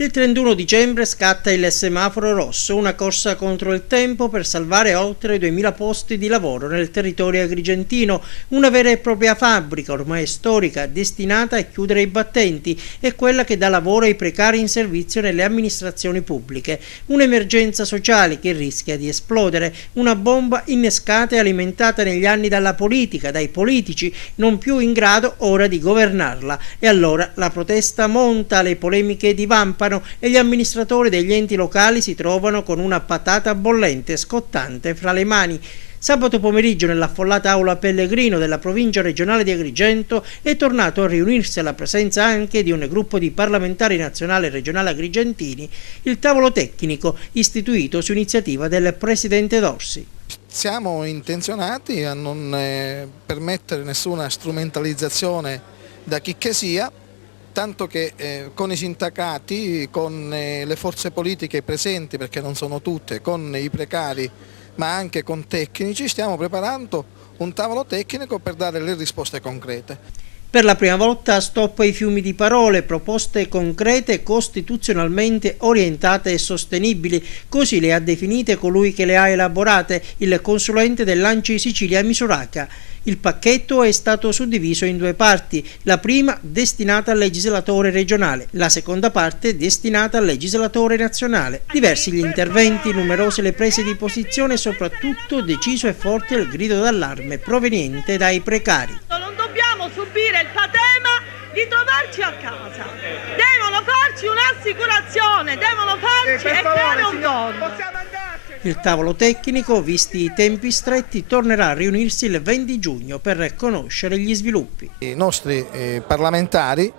Il 31 dicembre scatta il semaforo rosso, una corsa contro il tempo per salvare oltre 2000 posti di lavoro nel territorio agrigentino, una vera e propria fabbrica ormai storica destinata a chiudere i battenti e quella che dà lavoro ai precari in servizio nelle amministrazioni pubbliche. Un'emergenza sociale che rischia di esplodere, una bomba innescata e alimentata negli anni dalla politica, dai politici, non più in grado ora di governarla. E allora la protesta monta, le polemiche divampano e gli amministratori degli enti locali si trovano con una patata bollente scottante fra le mani. Sabato pomeriggio nell'affollata aula Pellegrino della provincia regionale di Agrigento è tornato a riunirsi alla presenza anche di un gruppo di parlamentari nazionali e regionali agrigentini il tavolo tecnico istituito su iniziativa del presidente Dorsi. Siamo intenzionati a non permettere nessuna strumentalizzazione da chicché sia, tanto che con i sindacati, con le forze politiche presenti, perché non sono tutte, con i precari ma anche con tecnici, stiamo preparando un tavolo tecnico per dare le risposte concrete. Per la prima volta stop ai fiumi di parole, proposte concrete, costituzionalmente orientate e sostenibili, così le ha definite colui che le ha elaborate, il consulente dell'ANCI Sicilia Misuraca. Il pacchetto è stato suddiviso in due parti, la prima destinata al legislatore regionale, la seconda parte destinata al legislatore nazionale. Diversi gli interventi, numerose le prese di posizione e soprattutto deciso e forte il grido d'allarme proveniente dai precari. Non dobbiamo subire il patema di trovarci a casa, devono farci un'assicurazione, devono farci e fare un dono. Il tavolo tecnico, visti i tempi stretti, tornerà a riunirsi il 20 giugno per conoscere gli sviluppi. I nostri parlamentari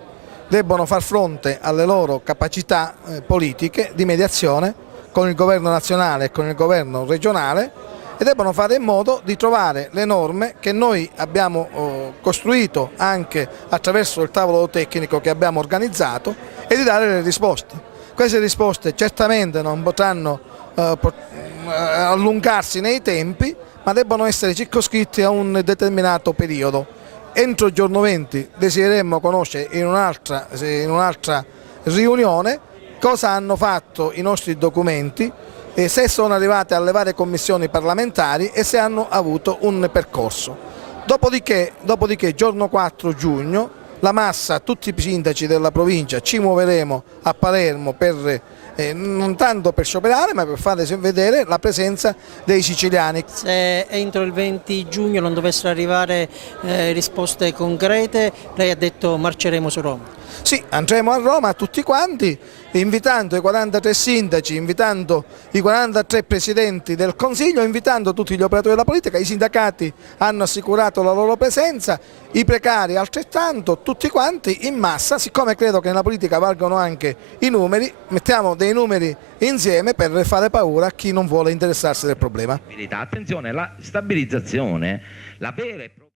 debbono far fronte alle loro capacità politiche di mediazione con il governo nazionale e con il governo regionale e debbono fare in modo di trovare le norme che noi abbiamo costruito anche attraverso il tavolo tecnico che abbiamo organizzato e di dare le risposte. Queste risposte certamente non potranno allungarsi nei tempi, ma debbono essere circoscritti a un determinato periodo. Entro il giorno 20 desideremmo conoscere in un'altra riunione cosa hanno fatto i nostri documenti, e se sono arrivati alle varie commissioni parlamentari e se hanno avuto un percorso. Dopodiché giorno 4 giugno, la massa, tutti i sindaci della provincia, ci muoveremo a Palermo non tanto per scioperare ma per fare vedere la presenza dei siciliani. Se entro il 20 giugno non dovessero arrivare risposte concrete, lei ha detto marceremo su Roma. Sì, andremo a Roma tutti quanti, invitando i 43 sindaci, invitando i 43 presidenti del Consiglio, invitando tutti gli operatori della politica. I sindacati hanno assicurato la loro presenza, i precari altrettanto, tutti quanti in massa. Siccome credo che nella politica valgono anche i numeri, mettiamo dei numeri insieme per fare paura a chi non vuole interessarsi del problema. Attenzione, la stabilizzazione, la vera e